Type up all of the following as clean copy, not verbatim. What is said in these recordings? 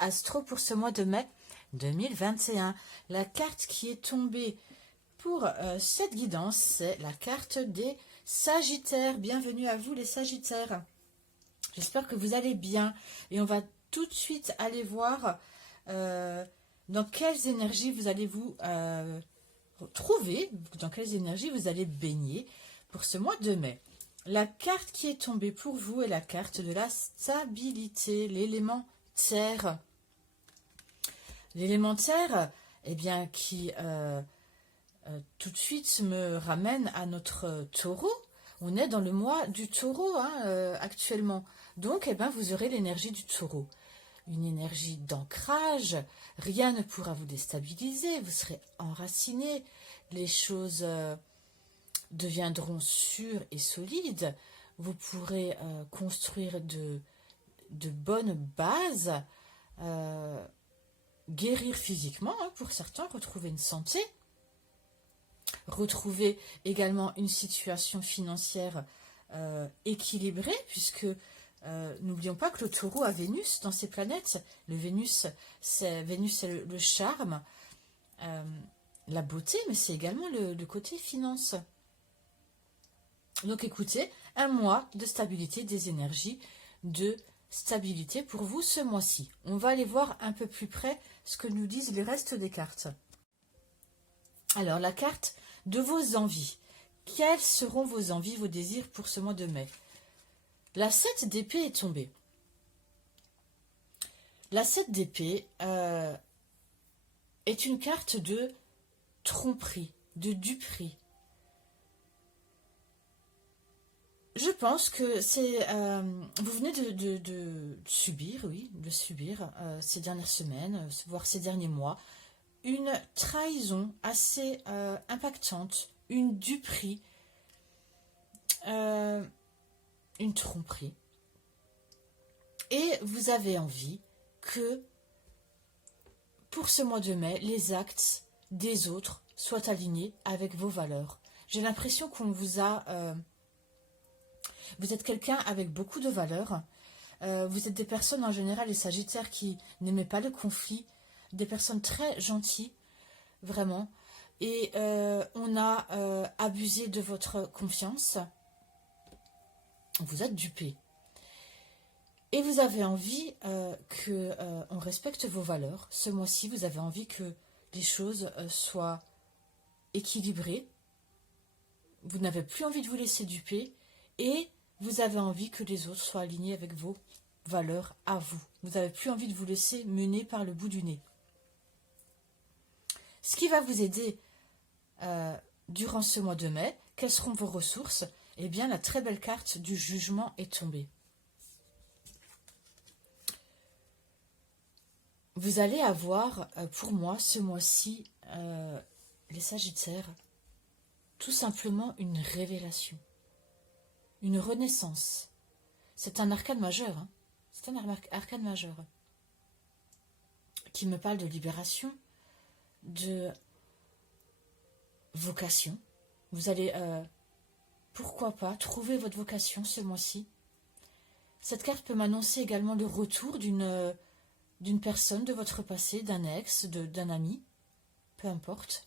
astro pour ce mois de mai 2021. La carte qui est tombée pour cette guidance, c'est la carte des Sagittaires. Bienvenue à vous les Sagittaires. J'espère que vous allez bien. Et on va tout de suite aller voir dans quelles énergies vous allez vous trouver, dans quelles énergies vous allez baigner pour ce mois de mai. La carte qui est tombée pour vous est la carte de la stabilité, l'élément terre. L'élément terre, eh bien, qui tout de suite me ramène à notre taureau. On est dans le mois du taureau actuellement. Donc, eh bien, vous aurez l'énergie du taureau. Une énergie d'ancrage, rien ne pourra vous déstabiliser, vous serez enraciné, les choses deviendront sûres et solides, vous pourrez construire de bonnes bases, guérir physiquement, pour certains, retrouver une santé, retrouver également une situation financière équilibrée, puisque n'oublions pas que le taureau a Vénus dans ses planètes. Vénus, c'est le charme, la beauté, mais c'est également le côté finance. Donc écoutez, un mois de stabilité, des énergies de stabilité pour vous ce mois-ci. On va aller voir un peu plus près ce que nous disent les restes des cartes. Alors, la carte de vos envies. Quelles seront vos envies, vos désirs pour ce mois de mai? La 7 d'épée est tombée. La 7 d'épée est une carte de tromperie, de duperie. Je pense que c'est vous venez de subir, ces dernières semaines, voire ces derniers mois, une trahison assez impactante, une duperie, une tromperie. Et vous avez envie que, pour ce mois de mai, les actes des autres soient alignés avec vos valeurs. J'ai l'impression qu'on vous a... vous êtes quelqu'un avec beaucoup de valeurs. Vous êtes des personnes, en général, les Sagittaires, qui n'aimaient pas le conflit. Des personnes très gentilles, vraiment. Et on a abusé de votre confiance. Vous êtes dupé. Et vous avez envie qu'on respecte vos valeurs. Ce mois-ci, vous avez envie que les choses soient équilibrées. Vous n'avez plus envie de vous laisser duper. Et vous avez envie que les autres soient alignés avec vos valeurs à vous. Vous n'avez plus envie de vous laisser mener par le bout du nez. Ce qui va vous aider durant ce mois de mai, quelles seront vos ressources? Eh bien, la très belle carte du jugement est tombée. Vous allez avoir, pour moi, ce mois-ci, les Sagittaires, tout simplement une révélation, une renaissance. C'est un arcane majeur, c'est un arcane majeur qui me parle de libération, de vocation. Vous allez, pourquoi pas, trouver votre vocation ce mois-ci. Cette carte peut m'annoncer également le retour d'une personne de votre passé, d'un ex, d'un ami, peu importe.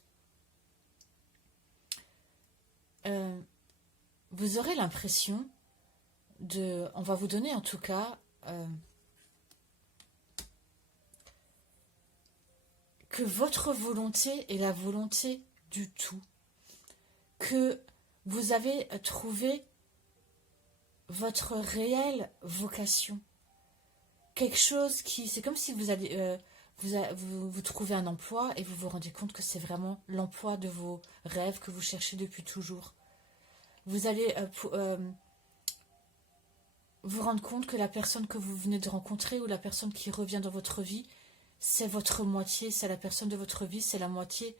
Vous aurez l'impression on va vous donner en tout cas que votre volonté est la volonté du tout, que vous avez trouvé votre réelle vocation, quelque chose qui, c'est comme si vous allez vous trouvez un emploi et vous vous rendez compte que c'est vraiment l'emploi de vos rêves que vous cherchez depuis toujours. Vous allez vous rendre compte que la personne que vous venez de rencontrer ou la personne qui revient dans votre vie, c'est votre moitié, c'est la personne de votre vie, c'est la moitié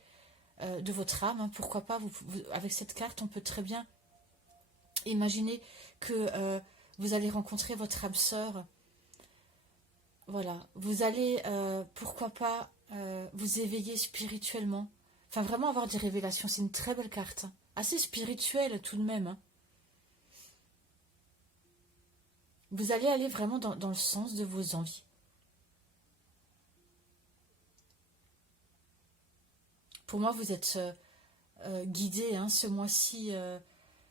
de votre âme. Pourquoi pas, avec cette carte, on peut très bien imaginer que vous allez rencontrer votre âme sœur. Voilà, vous allez, pourquoi pas, vous éveiller spirituellement. Enfin, vraiment avoir des révélations, c'est une très belle carte. Assez spirituelle tout de même. Vous allez aller vraiment dans le sens de vos envies. Pour moi, vous êtes guidé hein, ce mois-ci,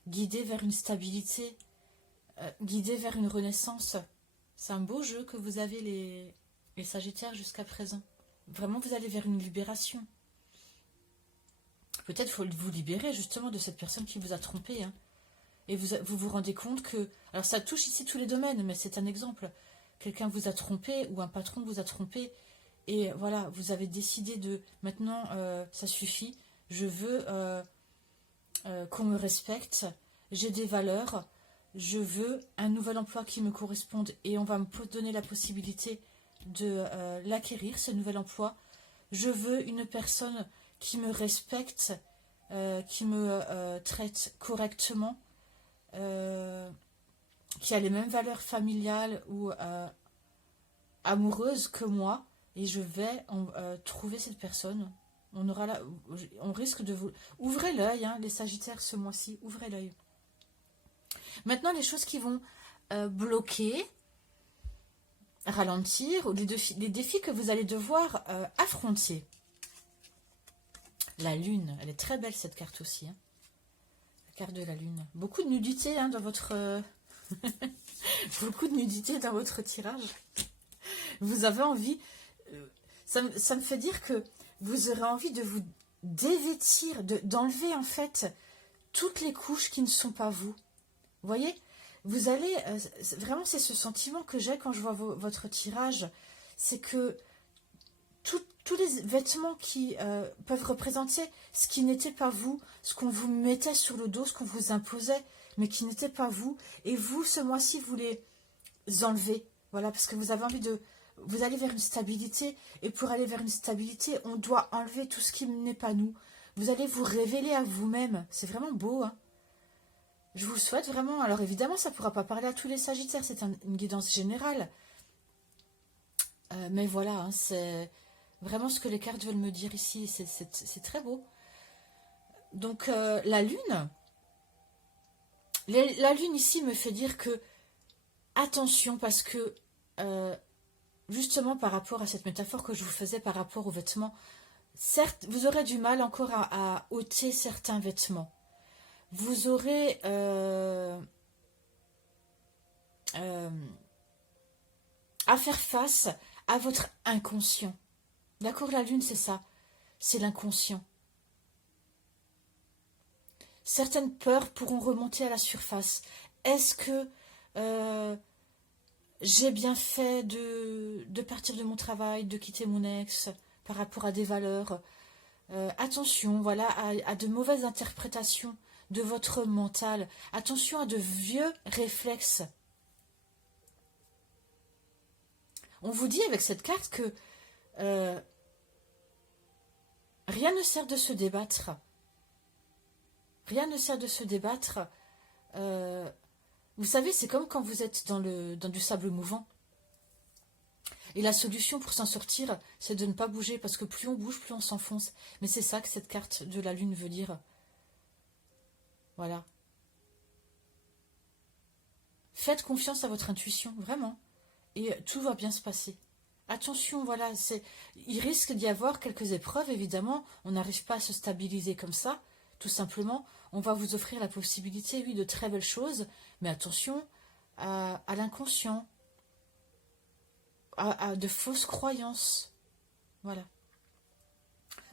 guidé vers une stabilité, guidé vers une renaissance. C'est un beau jeu que vous avez les Sagittaires jusqu'à présent. Vraiment, vous allez vers une libération. Peut-être faut vous libérer justement de cette personne qui vous a trompé. Hein. Et vous rendez compte que... Alors ça touche ici tous les domaines, mais c'est un exemple. Quelqu'un vous a trompé ou un patron vous a trompé. Et voilà, vous avez décidé de... Maintenant, ça suffit. Je veux qu'on me respecte. J'ai des valeurs. Je veux un nouvel emploi qui me corresponde. Et on va me donner la possibilité de l'acquérir, ce nouvel emploi. Je veux une personne qui me respecte, qui me traite correctement, qui a les mêmes valeurs familiales ou amoureuses que moi, et je vais trouver cette personne. On risque de vous... Ouvrez l'œil, hein, les Sagittaires, ce mois-ci, ouvrez l'œil. Maintenant, les choses qui vont bloquer, ralentir, ou les défis que vous allez devoir affronter. La lune, elle est très belle cette carte aussi. Hein. La carte de la lune. Beaucoup de nudité hein, dans votre... Beaucoup de nudité dans votre tirage. Vous avez envie... Ça me fait dire que vous aurez envie de vous dévêtir, d'enlever en fait toutes les couches qui ne sont pas vous. Vous voyez, vous allez... vraiment, c'est ce sentiment que j'ai quand je vois votre tirage. C'est que tous les vêtements qui peuvent représenter ce qui n'était pas vous, ce qu'on vous mettait sur le dos, ce qu'on vous imposait, mais qui n'était pas vous. Et vous, ce mois-ci, vous les enlevez. Voilà, parce que vous avez envie de... Vous allez vers une stabilité. Et pour aller vers une stabilité, on doit enlever tout ce qui n'est pas nous. Vous allez vous révéler à vous-même. C'est vraiment beau, hein. Je vous le souhaite vraiment. Alors évidemment, ça ne pourra pas parler à tous les Sagittaires. C'est une guidance générale. Mais voilà, hein, c'est... Vraiment ce que les cartes veulent me dire ici, c'est très beau. Donc la lune, la lune ici me fait dire que attention parce que justement par rapport à cette métaphore que je vous faisais par rapport aux vêtements, certes vous aurez du mal encore à ôter certains vêtements. Vous aurez à faire face à votre inconscient. D'accord, la lune, c'est ça. C'est l'inconscient. Certaines peurs pourront remonter à la surface. Est-ce que j'ai bien fait de partir de mon travail, de quitter mon ex par rapport à des valeurs attention, voilà, à de mauvaises interprétations de votre mental. Attention à de vieux réflexes. On vous dit avec cette carte que rien ne sert de se débattre. Rien ne sert de se débattre. Vous savez, c'est comme quand vous êtes dans du sable mouvant. Et la solution pour s'en sortir, c'est de ne pas bouger, parce que plus on bouge, plus on s'enfonce. Mais c'est ça que cette carte de la lune veut dire. Voilà. Faites confiance à votre intuition, vraiment. Et tout va bien se passer. Attention, voilà, il risque d'y avoir quelques épreuves, évidemment. On n'arrive pas à se stabiliser comme ça, tout simplement. On va vous offrir la possibilité, oui, de très belles choses, mais attention à l'inconscient, à de fausses croyances. Voilà.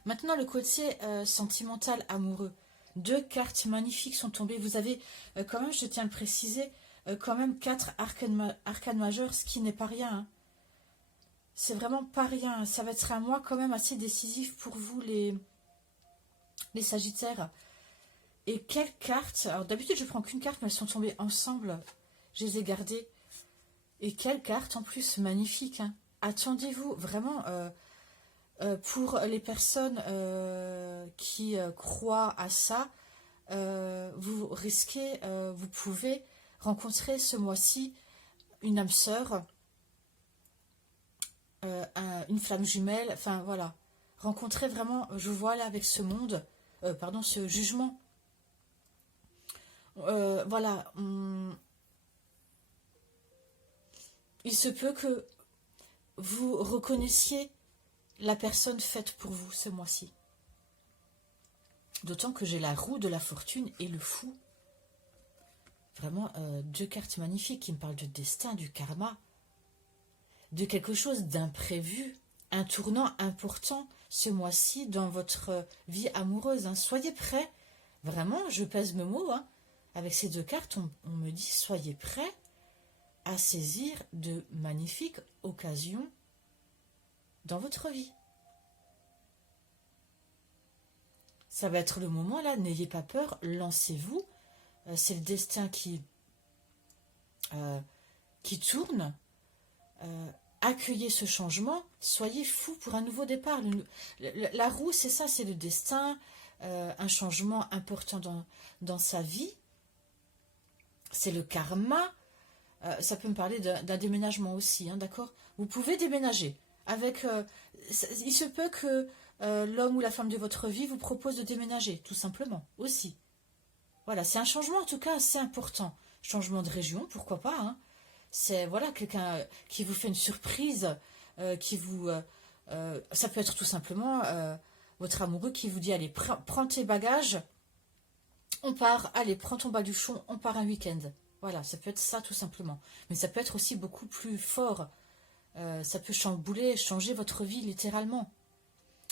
Maintenant, le côté sentimental, amoureux. 2 cartes magnifiques sont tombées. Vous avez, quand même, je tiens à le préciser, quand même 4 arcanes majeures, ce qui n'est pas rien, hein. C'est vraiment pas rien. Ça va être un mois quand même assez décisif pour vous, les Sagittaires. Et quelles cartes? Alors d'habitude, je prends qu'une carte, mais elles sont tombées ensemble. Je les ai gardées. Et quelles cartes en plus magnifiques, hein. Attendez-vous vraiment pour les personnes qui croient à ça. Vous risquez, vous pouvez rencontrer ce mois-ci une âme sœur. Une flamme jumelle, enfin voilà, rencontrer vraiment, je vois là avec ce monde, ce jugement, voilà, il se peut que vous reconnaissiez la personne faite pour vous ce mois-ci. D'autant que j'ai la roue de la fortune et le fou. Vraiment, deux cartes magnifiques qui me parlent de destin, du karma, de quelque chose d'imprévu, un tournant important ce mois-ci dans votre vie amoureuse. Hein. Soyez prêts. Vraiment, je pèse mes mots. Hein. Avec ces deux cartes, on me dit soyez prêts à saisir de magnifiques occasions dans votre vie. Ça va être le moment là, n'ayez pas peur, lancez-vous. C'est le destin qui tourne. Accueillez ce changement, soyez fous pour un nouveau départ. La roue, c'est ça, c'est le destin, un changement important dans sa vie. C'est le karma. Ça peut me parler d'un déménagement aussi, hein, d'accord? Vous pouvez déménager. Il se peut que l'homme ou la femme de votre vie vous propose de déménager, tout simplement, aussi. Voilà, c'est un changement en tout cas assez important. Changement de région, pourquoi pas, hein. C'est voilà quelqu'un qui vous fait une surprise, ça peut être tout simplement votre amoureux qui vous dit allez prends tes bagages, on part, allez prends ton baluchon, on part un week-end. Voilà, ça peut être ça tout simplement. Mais ça peut être aussi beaucoup plus fort. Ça peut changer votre vie littéralement.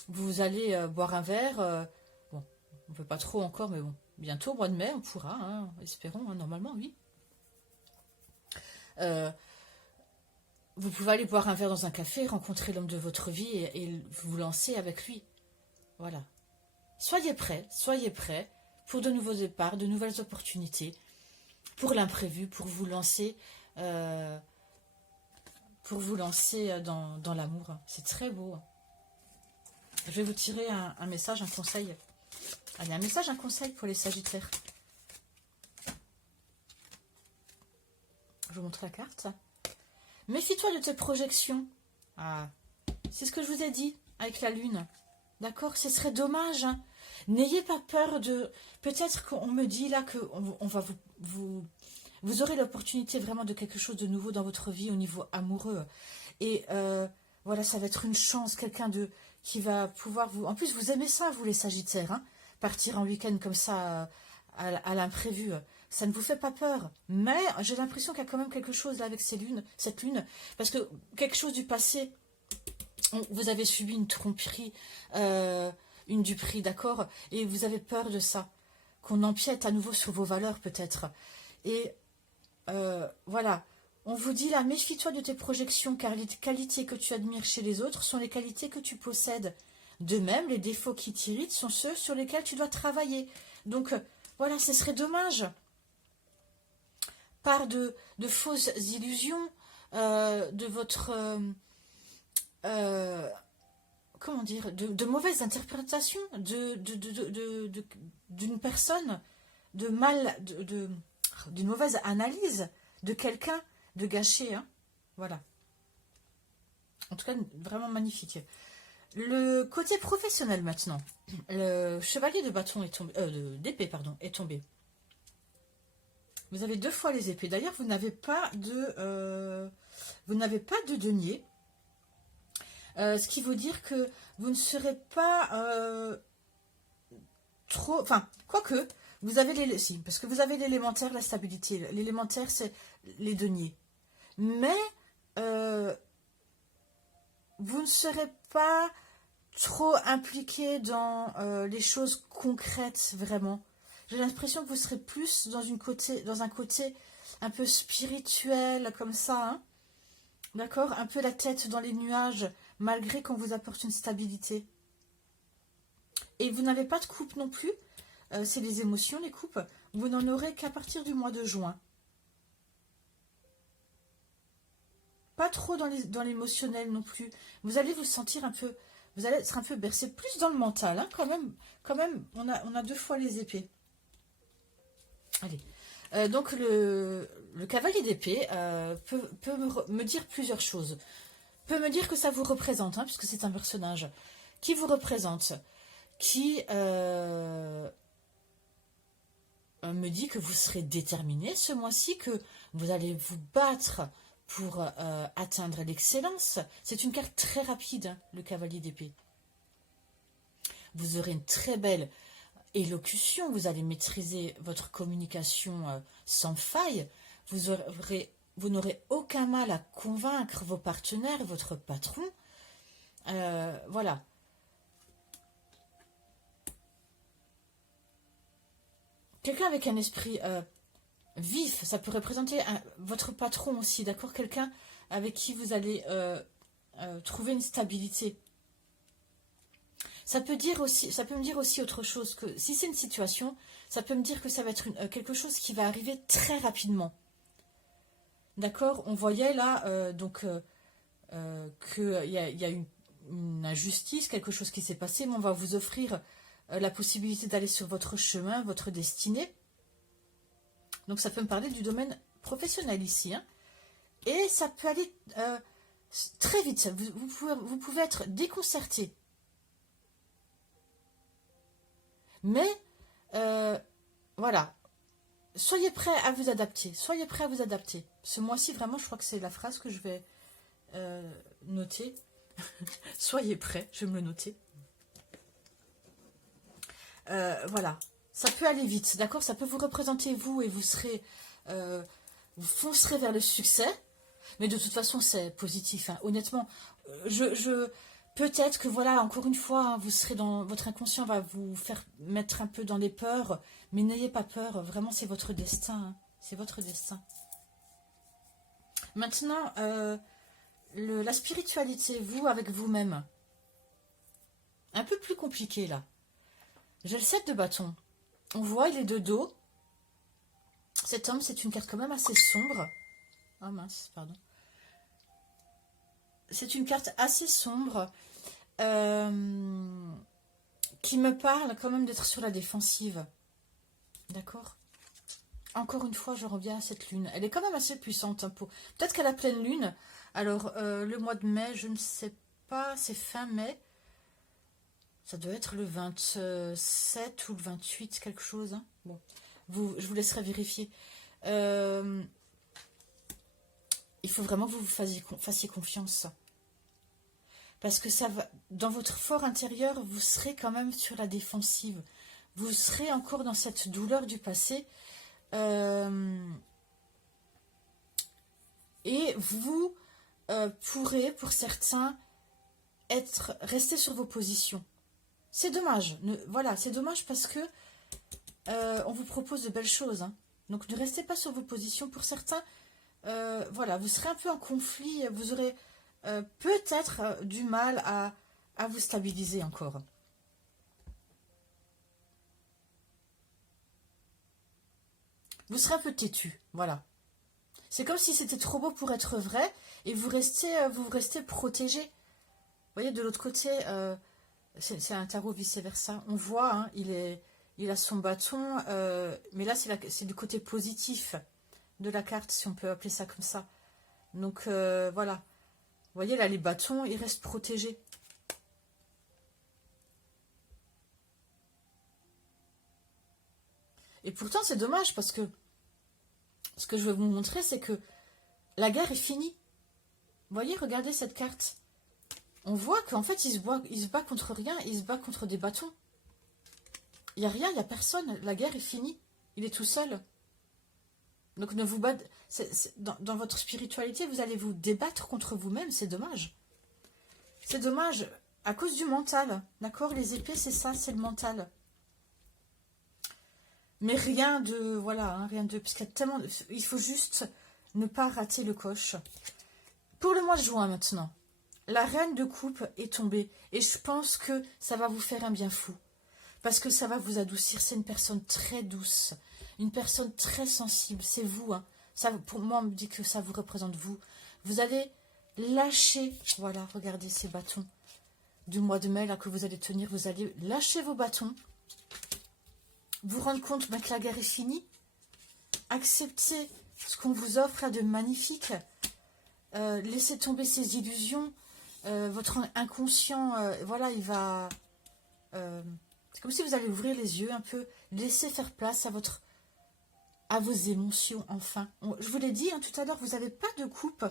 Vous allez boire un verre. Bon, on ne peut pas trop encore, mais bon, bientôt au mois de mai on pourra, hein, espérons, hein, normalement oui. Vous pouvez aller boire un verre dans un café, rencontrer l'homme de votre vie et vous lancer avec lui. Voilà. Soyez prêts pour de nouveaux départs, de nouvelles opportunités, pour l'imprévu, pour vous lancer dans l'amour. C'est très beau. Je vais vous tirer un message, un conseil. Allez, un message, un conseil pour les Sagittaires. Je vous montre la carte. Méfie-toi de tes projections. Ah, c'est ce que je vous ai dit avec la lune. D'accord? Ce serait dommage. Hein. N'ayez pas peur de... Peut-être qu'on me dit là que on va vous aurez l'opportunité vraiment de quelque chose de nouveau dans votre vie au niveau amoureux. Et voilà, ça va être une chance, qui va pouvoir vous... En plus, vous aimez ça, vous les Sagittaires. Hein, partir en week-end comme ça à l'imprévu. Ça ne vous fait pas peur, mais j'ai l'impression qu'il y a quand même quelque chose là avec cette lune, parce que quelque chose du passé, vous avez subi une tromperie, une duperie, d'accord, et vous avez peur de ça, qu'on empiète à nouveau sur vos valeurs peut-être. Et voilà, on vous dit là, méfie-toi de tes projections, car les qualités que tu admires chez les autres sont les qualités que tu possèdes. De même, les défauts qui t'irritent sont ceux sur lesquels tu dois travailler. Donc voilà, ce serait dommage. Par de fausses illusions, de votre... comment dire, de mauvaises interprétations d'une personne, d'une mauvaise analyse de quelqu'un, de gâché. Hein. Voilà. En tout cas, vraiment magnifique. Le côté professionnel maintenant. Le chevalier de bâton est tombé, d'épée, pardon, est tombé. Vous avez 2 fois les épées. D'ailleurs, vous n'avez pas de denier. Ce qui veut dire que vous ne serez pas trop... Enfin, quoique, vous avez si, parce que vous avez l'élémentaire, la stabilité. L'élémentaire, c'est les deniers. Mais vous ne serez pas trop impliqué dans les choses concrètes, vraiment. J'ai l'impression que vous serez plus dans un côté un peu spirituel, comme ça. Hein, d'accord? Un peu la tête dans les nuages, malgré qu'on vous apporte une stabilité. Et vous n'avez pas de coupe non plus. C'est les émotions, les coupes. Vous n'en aurez qu'à partir du mois de juin. Pas trop dans l'émotionnel non plus. Vous allez vous sentir un peu... Vous allez être un peu bercé plus dans le mental. Hein, quand même, on a 2 fois les épées. Allez. Donc le cavalier d'épée peut me dire plusieurs choses. Peut me dire que ça vous représente, hein, puisque c'est un personnage qui vous représente, qui me dit que vous serez déterminé ce mois-ci, que vous allez vous battre pour atteindre l'excellence. C'est une carte très rapide, hein, le cavalier d'épée. Vous aurez une très belle élocution, vous allez maîtriser votre communication sans faille, vous n'aurez aucun mal à convaincre vos partenaires, votre patron. Voilà. Quelqu'un avec un esprit vif, ça peut représenter votre patron aussi, d'accord? Quelqu'un avec qui vous allez trouver une stabilité. Ça peut me dire aussi autre chose, que si c'est une situation, ça peut me dire que ça va être quelque chose qui va arriver très rapidement. D'accord? On voyait là qu'il y a une injustice, quelque chose qui s'est passé, mais on va vous offrir la possibilité d'aller sur votre chemin, votre destinée. Donc ça peut me parler du domaine professionnel ici. Hein. Et ça peut aller très vite. Vous pouvez être déconcerté. Mais, voilà, soyez prêts à vous adapter. Soyez prêts à vous adapter. Ce mois-ci, vraiment, je crois que c'est la phrase que je vais noter. Soyez prêts, je vais me le noter. Voilà, ça peut aller vite, d'accord? Ça peut vous représenter, vous, et vous foncerez vers le succès. Mais de toute façon, c'est positif. Hein. Honnêtement, peut-être que, voilà, encore une fois, hein, vous serez votre inconscient va vous faire mettre un peu dans les peurs, mais n'ayez pas peur, vraiment, c'est votre destin. Hein. C'est votre destin. Maintenant, la spiritualité, vous, avec vous-même. Un peu plus compliqué, là. J'ai le 7 de bâton. On voit, il est de dos. Cet homme, c'est une carte quand même assez sombre. Ah mince, pardon. C'est une carte assez sombre qui me parle quand même d'être sur la défensive. D'accord? Encore une fois, je reviens à cette lune. Elle est quand même assez puissante. Hein, peut-être qu'à la pleine lune. Alors, le mois de mai, je ne sais pas, c'est fin mai. Ça doit être le 27 ou le 28, quelque chose. Hein. Bon, je vous laisserai vérifier. Il faut vraiment que vous fassiez confiance. Parce que ça va, dans votre fort intérieur, vous serez quand même sur la défensive. Vous serez encore dans cette douleur du passé. Et vous pourrez, pour certains, rester sur vos positions. C'est dommage. Voilà, c'est dommage parce que on vous propose de belles choses. Hein. Donc ne restez pas sur vos positions. Pour certains, voilà, vous serez un peu en conflit. Vous aurez peut-être du mal à vous stabiliser encore. Vous serez un peu têtu. Voilà. C'est comme si c'était trop beau pour être vrai et vous restez protégé. Vous voyez, de l'autre côté... c'est un tarot vice-versa. On voit, hein, il a son bâton, mais là, c'est du côté positif de la carte, si on peut appeler ça comme ça. Donc, voilà. Vous voyez, là, les bâtons, ils restent protégés. Et pourtant, c'est dommage, parce que ce que je vais vous montrer, c'est que la guerre est finie. Vous voyez, regardez cette carte. On voit qu'en fait, il se bat contre rien, il se bat contre des bâtons. Il n'y a rien, il n'y a personne. La guerre est finie. Il est tout seul. Donc ne vous battez. Dans votre spiritualité, vous allez vous débattre contre vous-même, c'est dommage. C'est dommage à cause du mental. D'accord? Les épées, c'est ça, c'est le mental. Mais rien de... Voilà, hein, rien de... Parce qu'il y a tellement... Il faut juste ne pas rater le coche. Pour le mois de juin maintenant. La reine de coupe est tombée et je pense que ça va vous faire un bien fou. Parce que ça va vous adoucir. C'est une personne très douce, une personne très sensible. C'est vous. Hein. Ça, pour moi, on me dit que ça vous représente vous. Vous allez lâcher, voilà, regardez ces bâtons du mois de mai là, que vous allez tenir. Vous allez lâcher vos bâtons. Vous rendre compte que la guerre est finie. Acceptez ce qu'on vous offre là de magnifique. Laissez tomber ces illusions. Votre inconscient, voilà, il va... c'est comme si vous allez ouvrir les yeux un peu, laisser faire place à vos émotions, enfin. Je vous l'ai dit hein, tout à l'heure, vous n'avez pas de coupe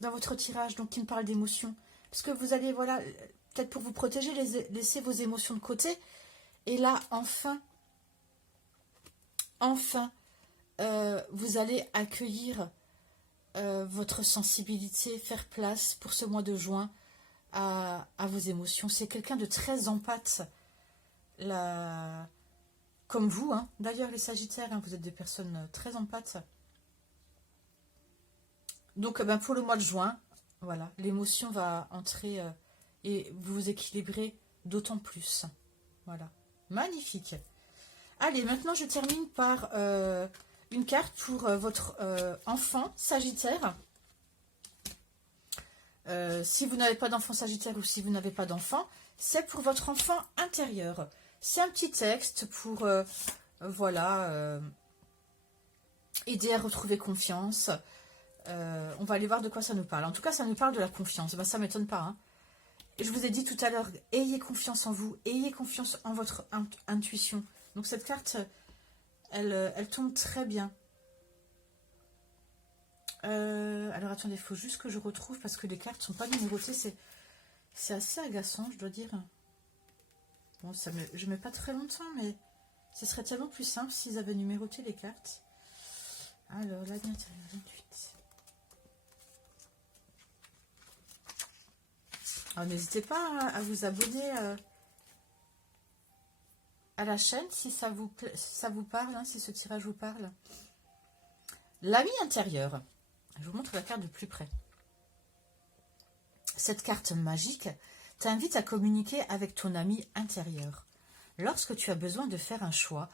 dans votre tirage, donc qui me parle d'émotions. Parce que vous allez, voilà, peut-être pour vous protéger, laisser vos émotions de côté. Et là, enfin, enfin, vous allez accueillir votre sensibilité, faire place pour ce mois de juin à vos émotions. C'est quelqu'un de très empathe, comme vous, hein. D'ailleurs les Sagittaires, hein, vous êtes des personnes très empathes. Donc ben, pour le mois de juin, voilà, l'émotion va entrer et vous vous équilibrez d'autant plus. Voilà, magnifique. Allez, maintenant je termine par une carte pour votre enfant Sagittaire. Si vous n'avez pas d'enfant Sagittaire ou si vous n'avez pas d'enfant, c'est pour votre enfant intérieur. C'est un petit texte pour voilà, aider à retrouver confiance. On va aller voir de quoi ça nous parle. En tout cas, ça nous parle de la confiance. Ben, ça ne m'étonne pas. Hein. Je vous ai dit tout à l'heure, ayez confiance en vous, ayez confiance en votre intuition. Donc cette carte, elle tombe très bien. Alors attendez, il faut juste que je retrouve parce que les cartes ne sont pas numérotées. C'est assez agaçant, je dois dire. Bon, je mets pas très longtemps, mais ce serait tellement plus simple s'ils avaient numéroté les cartes. Alors, la ligne intérieure 28. Alors, n'hésitez pas à vous abonner à la chaîne si ça vous parle, hein, si ce tirage vous parle. L'ami intérieur. Je vous montre la carte de plus près. Cette carte magique t'invite à communiquer avec ton ami intérieur. Lorsque tu as besoin de faire un choix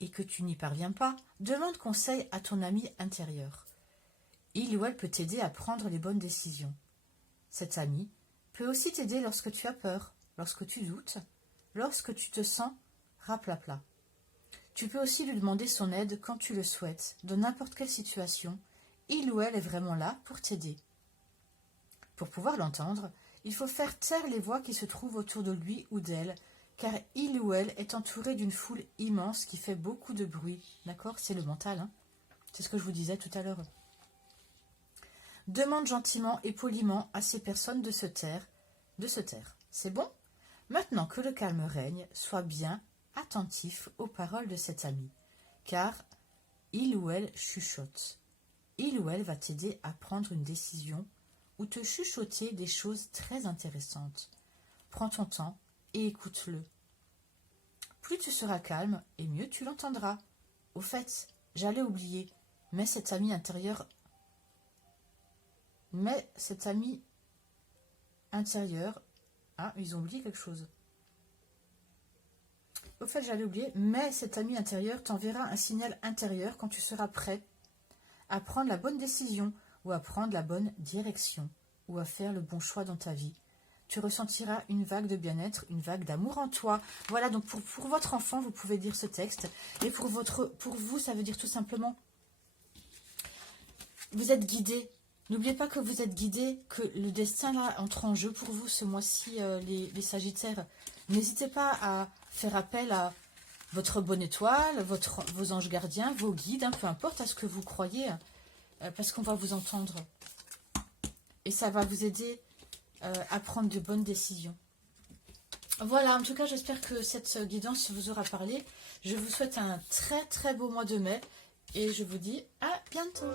et que tu n'y parviens pas, demande conseil à ton ami intérieur. Il ou elle peut t'aider à prendre les bonnes décisions. Cet ami peut aussi t'aider lorsque tu as peur, lorsque tu doutes, lorsque tu te sens raplapla. Tu peux aussi lui demander son aide quand tu le souhaites, dans n'importe quelle situation. Il ou elle est vraiment là pour t'aider. Pour pouvoir l'entendre, il faut faire taire les voix qui se trouvent autour de lui ou d'elle, car il ou elle est entouré d'une foule immense qui fait beaucoup de bruit. D'accord? C'est le mental, hein? C'est ce que je vous disais tout à l'heure. Demande gentiment et poliment à ces personnes de se taire. C'est bon? Maintenant que le calme règne, sois bien attentif aux paroles de cet ami, car il ou elle chuchote. Il ou elle va t'aider à prendre une décision ou te chuchoter des choses très intéressantes. Prends ton temps et écoute-le. Plus tu seras calme et mieux tu l'entendras. Au fait, j'allais oublier, mais cet ami intérieur, ah, ils ont oublié quelque chose. Au fait, j'allais oublier, mais cet ami intérieur t'enverra un signal intérieur quand tu seras prêt à prendre la bonne décision ou à prendre la bonne direction ou à faire le bon choix dans ta vie. Tu ressentiras une vague de bien-être, une vague d'amour en toi. Voilà, donc pour votre enfant, vous pouvez lire ce texte. Et pour vous, ça veut dire tout simplement, vous êtes guidé. N'oubliez pas que vous êtes guidé, que le destin là entre en jeu pour vous ce mois-ci, les Sagittaires. N'hésitez pas à faire appel à votre bonne étoile, vos anges gardiens, vos guides, hein, peu importe à ce que vous croyez, parce qu'on va vous entendre. Et ça va vous aider à prendre de bonnes décisions. Voilà, en tout cas, j'espère que cette guidance vous aura parlé. Je vous souhaite un très très beau mois de mai et je vous dis à bientôt.